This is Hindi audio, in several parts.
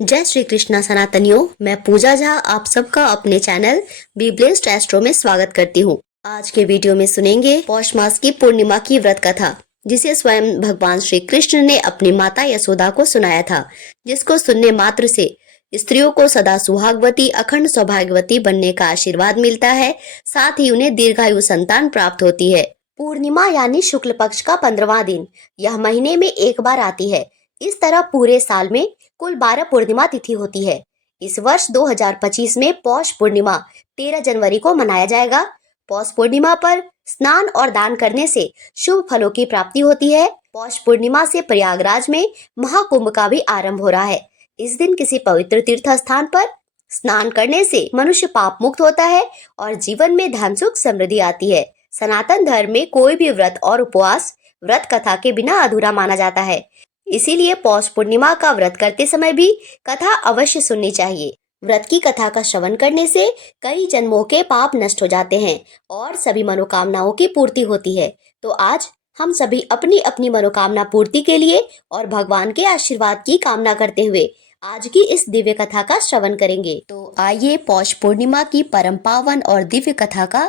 जय श्री कृष्णा सनातनियों, मैं पूजा झा आप सबका अपने चैनल बी ब्लेस्ड एस्ट्रो में स्वागत करती हूँ। आज के वीडियो में सुनेंगे पौष मास की पूर्णिमा की व्रत कथा, जिसे स्वयं भगवान श्री कृष्ण ने अपनी माता यशोदा को सुनाया था, जिसको सुनने मात्र से स्त्रियों को सदा सुहागवती अखंड सौभाग्यवती बनने का आशीर्वाद मिलता है, साथ ही उन्हें दीर्घायु संतान प्राप्त होती है। पूर्णिमा यानी शुक्ल पक्ष का 15वां दिन यह महीने में एक बार आती है। इस तरह पूरे साल में कुल 12 पूर्णिमा तिथि होती है। इस वर्ष 2025 में पौष पूर्णिमा 13 जनवरी को मनाया जाएगा। पौष पूर्णिमा पर स्नान और दान करने से शुभ फलों की प्राप्ति होती है। पौष पूर्णिमा से प्रयागराज में महाकुंभ का भी आरंभ हो रहा है। इस दिन किसी पवित्र तीर्थ स्थान पर स्नान करने से मनुष्य पाप मुक्त होता है और जीवन में धन सुख समृद्धि आती है। सनातन धर्म में कोई भी व्रत और उपवास व्रत कथा के बिना अधूरा माना जाता है। इसीलिए पौष पूर्णिमा का व्रत करते समय भी कथा अवश्य सुननी चाहिए। व्रत की कथा का श्रवण करने से कई जन्मों के पाप नष्ट हो जाते हैं और सभी मनोकामनाओं की पूर्ति होती है। तो आज हम सभी अपनी अपनी मनोकामना पूर्ति के लिए और भगवान के आशीर्वाद की कामना करते हुए आज की इस दिव्य कथा का श्रवण करेंगे। तो आइए पौष पूर्णिमा की परम पावन और दिव्य कथा का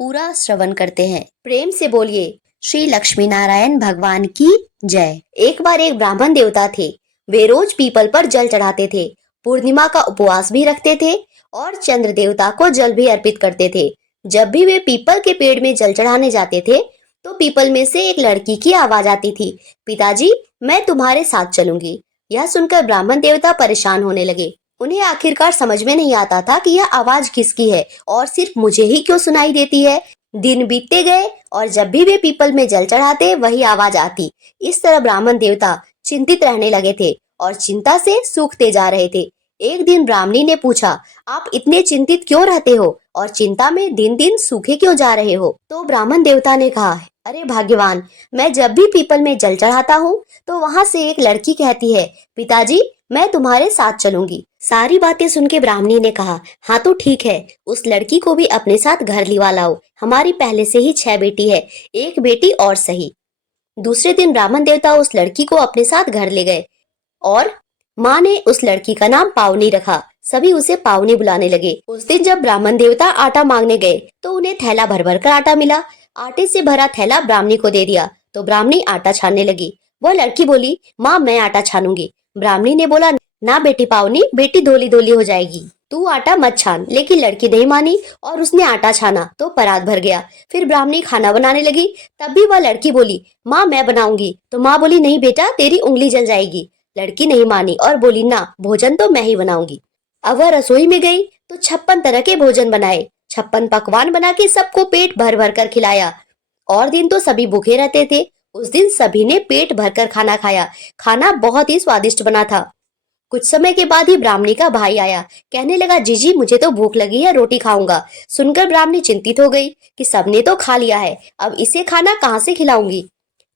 पूरा श्रवण करते हैं। प्रेम से बोलिए श्री लक्ष्मी नारायण भगवान की जय। एक बार एक ब्राह्मण देवता थे। वे रोज पीपल पर जल चढ़ाते थे, पूर्णिमा का उपवास भी रखते थे और चंद्र देवता को जल भी अर्पित करते थे। जब भी वे पीपल के पेड़ में जल चढ़ाने जाते थे तो पीपल में से एक लड़की की आवाज आती थी, पिताजी मैं तुम्हारे साथ चलूंगी। यह सुनकर ब्राह्मण देवता परेशान होने लगे। उन्हें आखिरकार समझ में नहीं आता था कि यह आवाज किसकी है और सिर्फ मुझे ही क्यों सुनाई देती है। दिन बीतते गए और जब भी वे पीपल में जल चढ़ाते वही आवाज आती। इस तरह ब्राह्मण देवता चिंतित रहने लगे थे और चिंता से सूखते जा रहे थे। एक दिन ब्राह्मणी ने पूछा, आप इतने चिंतित क्यों रहते हो और चिंता में दिन दिन सूखे क्यों जा रहे हो? तो ब्राह्मण देवता ने कहा, अरे भाग्यवान, मैं जब भी पीपल में जल चढ़ाता हूँ तो वहाँ से एक लड़की कहती है, पिताजी मैं तुम्हारे साथ चलूंगी। सारी बातें सुन के ब्राह्मणी ने कहा, हाँ तो ठीक है, उस लड़की को भी अपने साथ घर लिवा लाओ। हमारी पहले से ही 6 बेटी है, एक बेटी और सही। दूसरे दिन ब्राह्मण देवता उस लड़की को अपने साथ घर ले गए और माँ ने उस लड़की का नाम पावनी रखा। सभी उसे पावनी बुलाने लगे। उस दिन जब ब्राह्मण देवता आटा मांगने गए तो उन्हें थैला भर भर कर आटा मिला। आटे से भरा थैला ब्राह्मणी को दे दिया तो ब्राह्मणी आटा छानने लगी। वह लड़की बोली, माँ मैं आटा छानूंगी। ब्राह्मणी ने बोला, ना बेटी पावनी, बेटी धोली धोली हो जाएगी, तू आटा मत छान। लेकिन लड़की नहीं मानी और उसने आटा छाना तो परात भर गया। फिर ब्राह्मणी खाना बनाने लगी, तब भी वह लड़की बोली, माँ मैं बनाऊंगी। तो माँ बोली, नहीं बेटा तेरी उंगली जल जाएगी। लड़की नहीं मानी और बोली, ना भोजन तो मैं ही बनाऊंगी। अब वह रसोई में गई तो 56 तरह के भोजन बनाए, 56 पकवान बना के सबको पेट भर भर कर खिलाया। और दिन तो सभी भूखे रहते थे। उस दिन सभी ने पेट भरकर खाना खाया। खाना बहुत ही स्वादिष्ट बना था। कुछ समय के बाद ही ब्राह्मणी का भाई आया, कहने लगा, जीजी मुझे तो भूख लगी है, रोटी खाऊंगा। सुनकर ब्राह्मणी चिंतित हो गई कि सबने तो खा लिया है, अब इसे खाना कहाँ से खिलाऊंगी।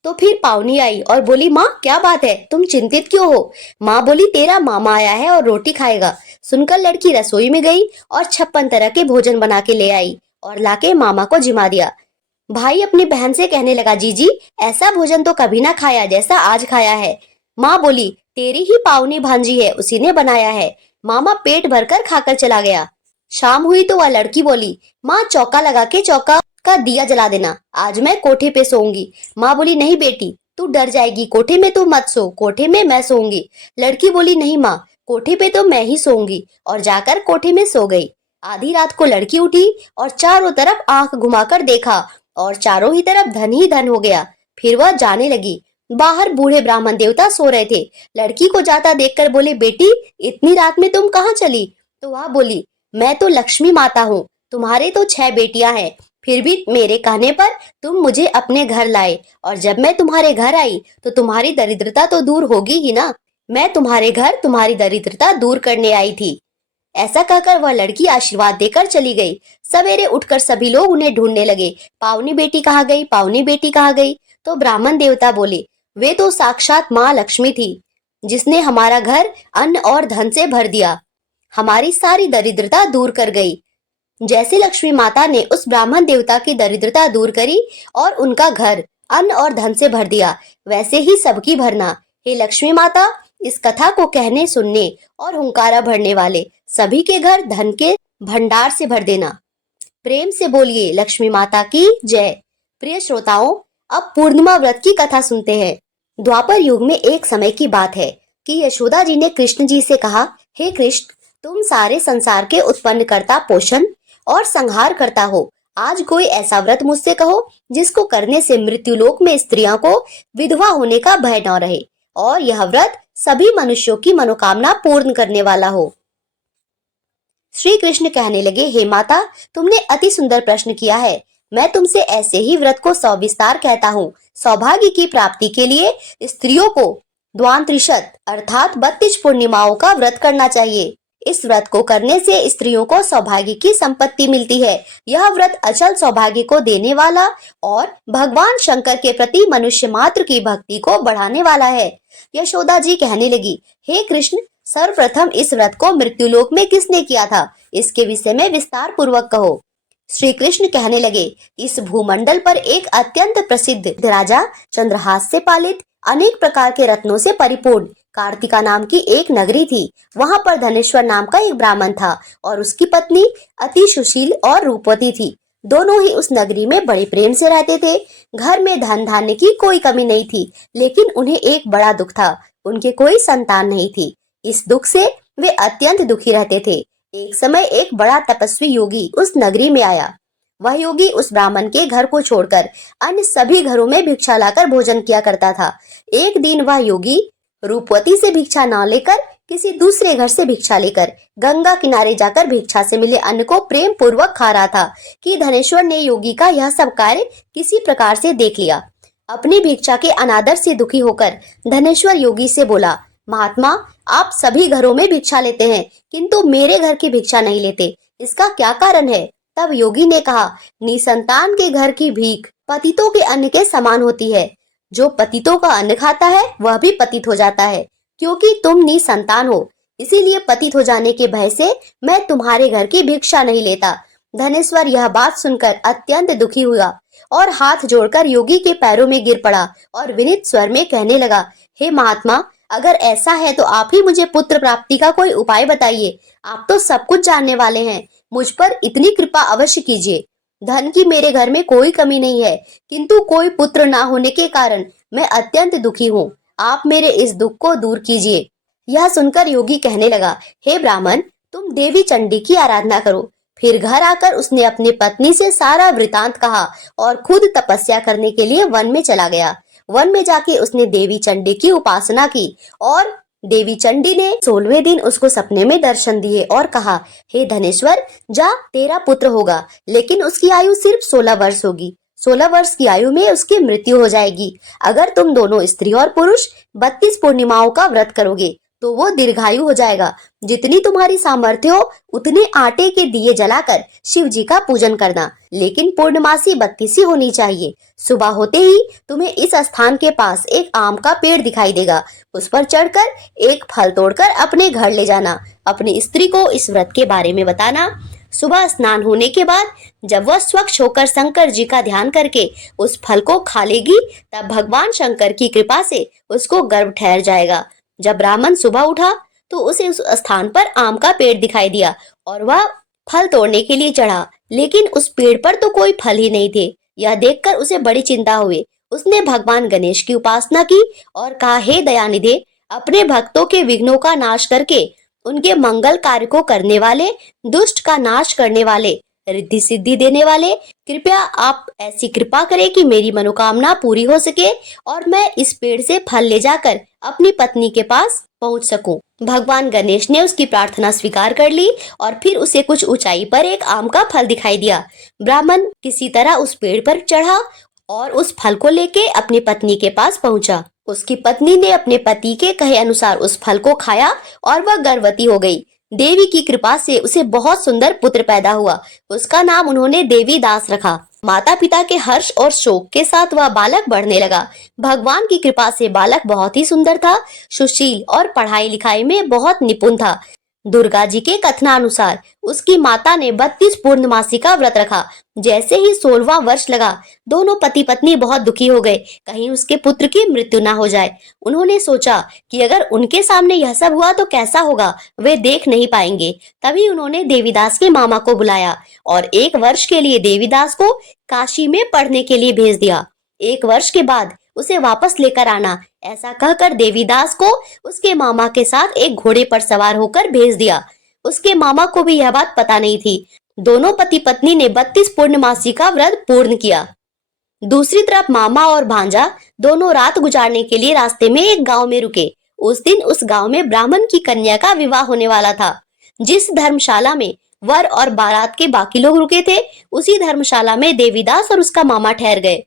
तो फिर पावनी आई और बोली, माँ क्या बात है, तुम चिंतित क्यों हो? माँ बोली, तेरा मामा आया है और रोटी खाएगा। सुनकर लड़की रसोई में गई और 56 तरह के भोजन बना के ले आई और लाके मामा को जिमा दिया। भाई अपनी बहन से कहने लगा, जीजी ऐसा भोजन तो कभी ना खाया जैसा आज खाया है। माँ बोली, तेरी ही पावनी भांजी है, उसी ने बनाया है। मामा पेट भरकर खाकर चला गया। शाम हुई तो वह लड़की बोली, माँ चौका लगा के चौका का दिया जला देना, आज मैं कोठे पे सोऊंगी। माँ बोली, नहीं बेटी तू डर जाएगी, कोठे में तू मत सो, कोठे में मैं सोऊंगी। लड़की बोली, नहीं माँ कोठे पे तो मैं ही सोऊंगी, और जाकर कोठे में सो गई। आधी रात को लड़की उठी और चारों तरफ आंख घुमाकर देखा और चारों ही तरफ धन ही धन हो गया। फिर वह जाने लगी। बाहर बूढ़े ब्राह्मण देवता सो रहे थे। लड़की को जाता देखकर बोले, बेटी इतनी रात में तुम कहाँ चली? तो वह बोली, मैं तो लक्ष्मी माता हूँ, तुम्हारे तो 6 बेटियां हैं, फिर भी मेरे कहने पर तुम मुझे अपने घर लाए, और जब मैं तुम्हारे घर आई तो तुम्हारी दरिद्रता तो दूर होगी ही ना। मैं तुम्हारे घर तुम्हारी दरिद्रता दूर करने आई थी। ऐसा कहकर वह लड़की आशीर्वाद देकर चली गई। सवेरे उठकर सभी लोग उन्हें ढूंढने लगे, पावनी बेटी कहाँ गई, पावनी बेटी कहाँ गई। तो ब्राह्मण देवता बोले, वे तो साक्षात माँ लक्ष्मी थी, जिसने हमारा घर अन्न और धन से भर दिया, हमारी सारी दरिद्रता दूर कर गई। जैसे लक्ष्मी माता ने उस ब्राह्मण देवता की दरिद्रता दूर करी और उनका घर अन्न और धन से भर दिया, वैसे ही सबकी भरना। हे लक्ष्मी माता, इस कथा को कहने सुनने और हुंकारा भरने वाले सभी के घर धन के भंडार से भर देना। प्रेम से बोलिए लक्ष्मी माता की जय। प्रिय श्रोताओं, अब पूर्णिमा व्रत की कथा सुनते हैं। द्वापर युग में एक समय की बात है कि यशोदा जी ने कृष्ण जी से कहा, हे कृष्ण, तुम सारे संसार के उत्पन्न करता, पोषण और संहार करता हो। आज कोई ऐसा व्रत मुझसे कहो जिसको करने से मृत्युलोक में स्त्रियों को विधवा होने का भय न रहे और यह व्रत सभी मनुष्यों की मनोकामना पूर्ण करने वाला हो। श्री कृष्ण कहने लगे, हे माता, तुमने अति सुंदर प्रश्न किया है। मैं तुमसे ऐसे ही व्रत को सविस्तार कहता हूँ। सौभाग्य की प्राप्ति के लिए स्त्रियों को द्वांत्रिशत अर्थात 32 पूर्णिमाओं का व्रत करना चाहिए। इस व्रत को करने से स्त्रियों को सौभाग्य की संपत्ति मिलती है। यह व्रत अचल सौभाग्य को देने वाला और भगवान शंकर के प्रति मनुष्य मात्र की भक्ति को बढ़ाने वाला है। यशोदा जी कहने लगी, हे कृष्ण, सर्वप्रथम इस व्रत को मृत्युलोक में किसने किया था? इसके विषय में विस्तार पूर्वक कहो। श्री कृष्ण कहने लगे, इस भूमंडल पर एक अत्यंत प्रसिद्ध राजा चंद्रहास से पालित अनेक प्रकार के रत्नों से परिपूर्ण कार्तिका नाम की एक नगरी थी। वहां पर धनेश्वर नाम का एक ब्राह्मण था और उसकी पत्नी अति सुशील और रूपवती थी। दोनों ही उस नगरी में बड़े प्रेम से रहते थे। घर में धन धान्य की कोई कमी नहीं थी, लेकिन उन्हें एक बड़ा दुख था, उनके कोई संतान नहीं थी। इस दुख से वे अत्यंत दुखी रहते थे। एक समय एक बड़ा तपस्वी योगी उस नगरी में आया। वह योगी उस ब्राह्मण के घर को छोड़कर अन्य सभी घरों में भिक्षा लाकर भोजन किया करता था। एक दिन वह योगी रूपवती से भिक्षा न लेकर किसी दूसरे घर से भिक्षा लेकर गंगा किनारे जाकर भिक्षा से मिले अन्न को प्रेम पूर्वक खा रहा था कि धनेश्वर ने योगी का यह सब कार्य किसी प्रकार से देख लिया। अपनी भिक्षा के अनादर से दुखी होकर धनेश्वर योगी से बोला, महात्मा, आप सभी घरों में भिक्षा लेते हैं किंतु मेरे घर की भिक्षा नहीं लेते, इसका क्या कारण है? तब योगी ने कहा, निसंतान के घर की भीख पतितों के अन्न के समान होती है। जो पतितों का अन्न खाता है वह भी पतित हो जाता है। क्योंकि तुम निसंतान हो, इसीलिए पतित हो जाने के भय से मैं तुम्हारे घर की भिक्षा नहीं लेता। धनेश्वर यह बात सुनकर अत्यंत दुखी हुआ और हाथ जोड़कर योगी के पैरों में गिर पड़ा और विनीत स्वर में कहने लगा, हे महात्मा, अगर ऐसा है तो आप ही मुझे पुत्र प्राप्ति का कोई उपाय बताइए। आप तो सब कुछ जानने वाले हैं, मुझ पर इतनी कृपा अवश्य कीजिए। धन की मेरे घर में कोई कमी नहीं है, किंतु कोई पुत्र ना होने के कारण मैं अत्यंत दुखी हूँ। आप मेरे इस दुख को दूर कीजिए। यह सुनकर योगी कहने लगा, हे ब्राह्मण, तुम देवी चंडी की आराधना करो। फिर घर आकर उसने अपनी पत्नी से सारा वृतांत कहा और खुद तपस्या करने के लिए वन में चला गया। वन में जाके उसने देवी चंडी की उपासना की और देवी चंडी ने 16वें दिन उसको सपने में दर्शन दिए और कहा, हे धनेश्वर, जा, तेरा पुत्र होगा, लेकिन उसकी आयु सिर्फ 16 वर्ष होगी। 16 वर्ष की आयु में उसकी मृत्यु हो जाएगी। अगर तुम दोनों स्त्री और पुरुष 32 पूर्णिमाओं का व्रत करोगे तो वो दीर्घायु हो जाएगा। जितनी तुम्हारी सामर्थ्य हो उतने आटे के दिए जलाकर शिव जी का पूजन करना, लेकिन पूर्णमासी 32 होनी चाहिए। सुबह होते ही तुम्हें इस स्थान के पास एक आम का पेड़ दिखाई देगा। उस पर चढ़कर एक फल तोड़कर अपने घर ले जाना। अपनी स्त्री को इस व्रत के बारे में बताना। सुबह स्नान होने के बाद जब वह स्वच्छ होकर शंकर जी का ध्यान करके उस फल को खा लेगी, तब भगवान शंकर की कृपा से उसको गर्भ ठहर जाएगा। जब ब्राह्मण सुबह उठा तो उसे उस स्थान पर आम का पेड़ दिखाई दिया और वह फल तोड़ने के लिए चढ़ा, लेकिन उस पेड़ पर तो कोई फल ही नहीं थे। यह देखकर उसे बड़ी चिंता हुई। उसने भगवान गणेश की उपासना की और कहा, हे दयानिधे, अपने भक्तों के विघ्नों का नाश करके उनके मंगल कार्य को करने वाले, दुष्ट का नाश करने वाले, रिद्धि सिद्धि देने वाले, कृपया आप ऐसी कृपा करें कि मेरी मनोकामना पूरी हो सके और मैं इस पेड़ से फल ले जाकर अपनी पत्नी के पास पहुंच सकूं। भगवान गणेश ने उसकी प्रार्थना स्वीकार कर ली और फिर उसे कुछ ऊंचाई पर एक आम का फल दिखाई दिया। ब्राह्मण किसी तरह उस पेड़ पर चढ़ा और उस फल को लेके अपनी पत्नी के पास पहुंचा। उसकी पत्नी ने अपने पति के कहे अनुसार उस फल को खाया और वह गर्भवती हो गई। देवी की कृपा से उसे बहुत सुंदर पुत्र पैदा हुआ। उसका नाम उन्होंने देवी दास रखा। माता पिता के हर्ष और शोक के साथ वह बालक बढ़ने लगा। भगवान की कृपा से बालक बहुत ही सुंदर था, सुशील और पढ़ाई लिखाई में बहुत निपुण था। दुर्गा जी के कथनानुसार उसकी माता ने 32 पूर्णमासी का व्रत रखा। जैसे ही 16वां वर्ष लगा, दोनों पति पत्नी बहुत दुखी हो गए, कहीं उसके पुत्र की मृत्यु ना हो जाए। उन्होंने सोचा कि अगर उनके सामने यह सब हुआ तो कैसा होगा, वे देख नहीं पाएंगे। तभी उन्होंने देवीदास के मामा को बुलाया और 1 वर्ष के लिए देवीदास को काशी में पढ़ने के लिए भेज दिया। 1 वर्ष के बाद उसे वापस लेकर आना, ऐसा कहकर देवीदास को उसके मामा के साथ एक घोड़े पर सवार होकर भेज दिया। उसके मामा को भी यह बात पता नहीं थी। दोनों पति पत्नी ने 32 पूर्णमासी का व्रत पूर्ण किया। दूसरी तरफ मामा और भांजा दोनों रात गुजारने के लिए रास्ते में एक गांव में रुके। उस दिन उस गांव में ब्राह्मण की कन्या का विवाह होने वाला था। जिस धर्मशाला में वर और बारात के बाकी लोग रुके थे, उसी धर्मशाला में देवीदास और उसका मामा ठहर गए।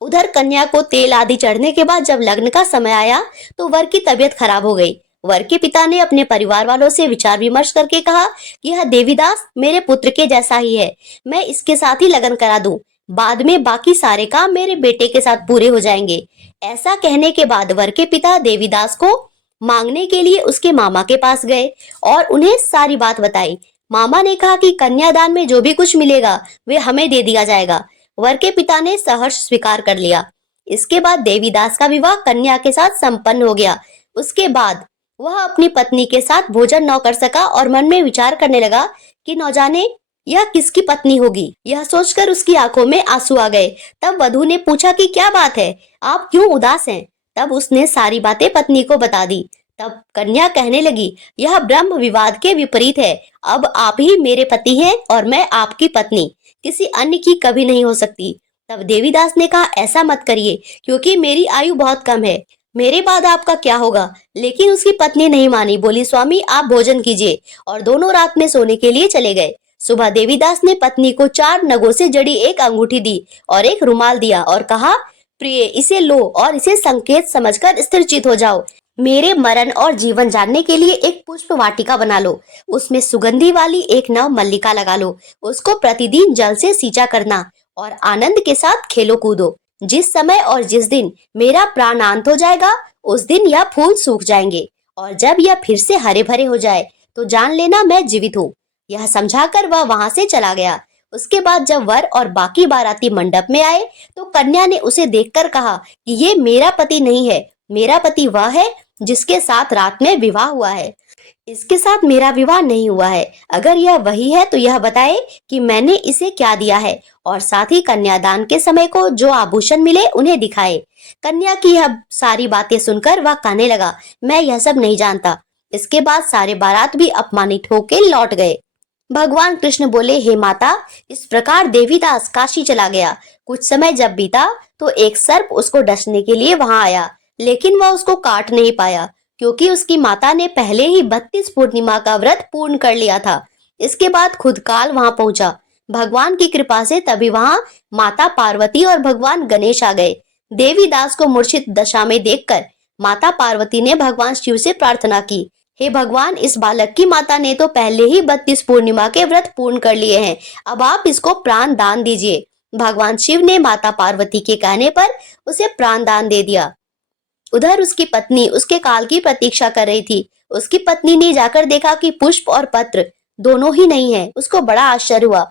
उधर कन्या को तेल आदि चढ़ने के बाद जब लग्न का समय आया तो वर की तबीयत खराब हो गई। वर के पिता ने अपने परिवार वालों से विचार विमर्श करके कहा कि यह देवीदास मेरे पुत्र के जैसा ही है, मैं इसके साथ ही लगन करा दूं। बाद में बाकी सारे काम मेरे बेटे के साथ पूरे हो जाएंगे। ऐसा कहने के बाद वर के पिता देवीदास को मांगने के लिए उसके मामा के पास गए और उन्हें सारी बात बताई। मामा ने कहा कि कन्यादान में जो भी कुछ मिलेगा वे हमें दे दिया जाएगा। वर के पिता ने सहर्ष स्वीकार कर लिया। इसके बाद देवीदास का विवाह कन्या के साथ संपन्न हो गया। उसके बाद वह अपनी पत्नी के साथ भोजन न कर सका और मन में विचार करने लगा कि न जाने यह किसकी पत्नी होगी। यह सोचकर उसकी आंखों में आंसू आ गए। तब वधू ने पूछा कि क्या बात है, आप क्यों उदास हैं? तब उसने सारी बातें पत्नी को बता दी। तब कन्या कहने लगी, यह ब्रह्म विवाद के विपरीत है। अब आप ही मेरे पति हैं और मैं आपकी पत्नी, किसी अन्य की कभी नहीं हो सकती। तब देवीदास ने कहा, ऐसा मत करिए, क्योंकि मेरी आयु बहुत कम है, मेरे बाद आपका क्या होगा? लेकिन उसकी पत्नी नहीं मानी, बोली, स्वामी आप भोजन कीजिए, और दोनों रात में सोने के लिए चले गए। सुबह देवीदास ने पत्नी को 4 नगों से जड़ी एक अंगूठी दी और एक रुमाल दिया और कहा, प्रिय इसे लो और इसे संकेत समझकर स्थिरचित हो जाओ। मेरे मरण और जीवन जानने के लिए एक पुष्प वाटिका बना लो, उसमें सुगंधी वाली एक नव मल्लिका लगा लो, उसको प्रतिदिन जल से सींचा करना और आनंद के साथ खेलो कूदो। जिस समय और जिस दिन मेरा प्राणांत हो जाएगा, उस दिन यह फूल सूख जाएंगे और जब यह फिर से हरे भरे हो जाए तो जान लेना मैं जीवित हूँ। यह समझाकर वह वहां से चला गया। उसके बाद जब वर और बाकी बाराती मंडप में आए तो कन्या ने उसे देखकर कहा कि ये मेरा पति नहीं है, मेरा पति वह है जिसके साथ रात में विवाह हुआ है, इसके साथ मेरा विवाह नहीं हुआ है। अगर यह वही है तो यह बताए कि मैंने इसे क्या दिया है और साथ ही कन्यादान के समय को जो आभूषण मिले उन्हें दिखाए। कन्या की यह सारी बातें सुनकर वह कहने लगा, मैं यह सब नहीं जानता। इसके बाद सारे बारात भी अपमानित होकर लौट गए। भगवान कृष्ण बोले, हे माता, इस प्रकार देवीदास काशी चला गया। कुछ समय जब बीता तो एक सर्प उसको डसने के लिए वहां आया, लेकिन वह उसको काट नहीं पाया क्योंकि उसकी माता ने पहले ही 32 पूर्णिमा का व्रत पूर्ण कर लिया था। इसके बाद खुद काल वहां पहुंचा। भगवान की कृपा से तभी वहां माता पार्वती और भगवान गणेश आ गए। देवीदास को मूर्छित दशा में देखकर माता पार्वती ने भगवान शिव से प्रार्थना की, हे भगवान, इस बालक की माता ने तो पहले ही 32 पूर्णिमा के व्रत पूर्ण कर लिए हैं, अब आप इसको प्राण दान दीजिए। भगवान शिव ने माता पार्वती के कहने पर उसे प्राण दान दे दिया। उधर उसकी पत्नी उसके काल की प्रतीक्षा कर रही थी। उसकी पत्नी ने जाकर देखा कि पुष्प और पत्र दोनों ही नहीं है। उसको बड़ा आश्चर्य हुआ।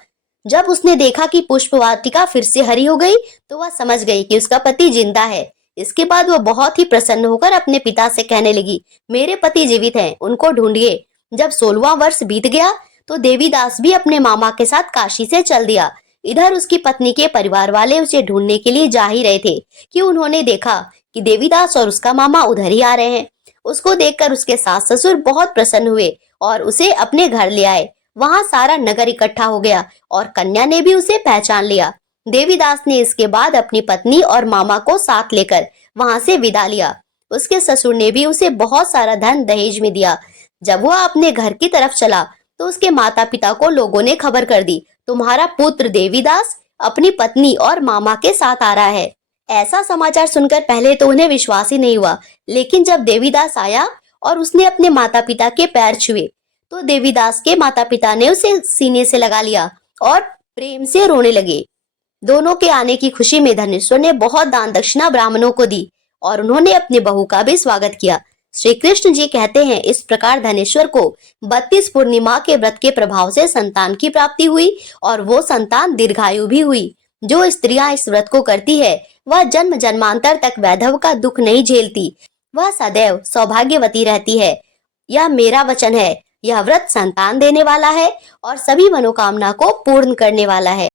जब उसने देखा कि पुष्प वाटिका फिर से हरी हो गई तो वह समझ गई कि उसका पति जिंदा है। इसके बाद वह बहुत ही प्रसन्न होकर अपने पिता से कहने लगी, मेरे पति जीवित हैं, उनको ढूंढिए। जब 16वां वर्ष बीत गया तो देवीदास भी अपने मामा के साथ काशी से चल दिया। इधर उसकी पत्नी के परिवार वाले उसे ढूंढने के लिए जा ही रहे थे कि उन्होंने देखा कि देवीदास और उसका मामा उधर ही आ रहे हैं। उसको देखकर उसके सास ससुर बहुत प्रसन्न हुए और उसे अपने घर ले आए। वहां सारा नगर इकट्ठा हो गया और कन्या ने भी उसे पहचान लिया। देवीदास ने इसके बाद अपनी पत्नी और मामा को साथ लेकर वहां से विदा लिया। उसके ससुर ने भी उसे बहुत सारा धन दहेज में दिया। जब वह अपने घर की तरफ चला तो उसके माता पिता को लोगों ने खबर कर दी, तुम्हारा पुत्र देवीदास अपनी पत्नी और मामा के साथ आ रहा है। ऐसा समाचार सुनकर पहले तो उन्हें विश्वास ही नहीं हुआ, लेकिन जब देवीदास आया और उसने अपने माता पिता के पैर छुए तो देवीदास के माता पिता ने उसे सीने से लगा लिया और प्रेम से रोने लगे। दोनों के आने की खुशी में धनेश्वर ने बहुत दान दक्षिणा ब्राह्मणों को दी और उन्होंने अपने बहू का भी स्वागत किया। श्री कृष्ण जी कहते हैं, इस प्रकार धनेश्वर को 32 पूर्णिमा के व्रत के प्रभाव से संतान की प्राप्ति हुई और वो संतान दीर्घायु भी हुई। जो स्त्रियां इस व्रत को करती है वह जन्म जन्मांतर तक वैधव का दुख नहीं झेलती, वह सदैव सौभाग्यवती रहती है। यह मेरा वचन है। यह व्रत संतान देने वाला है और सभी मनोकामना को पूर्ण करने वाला है।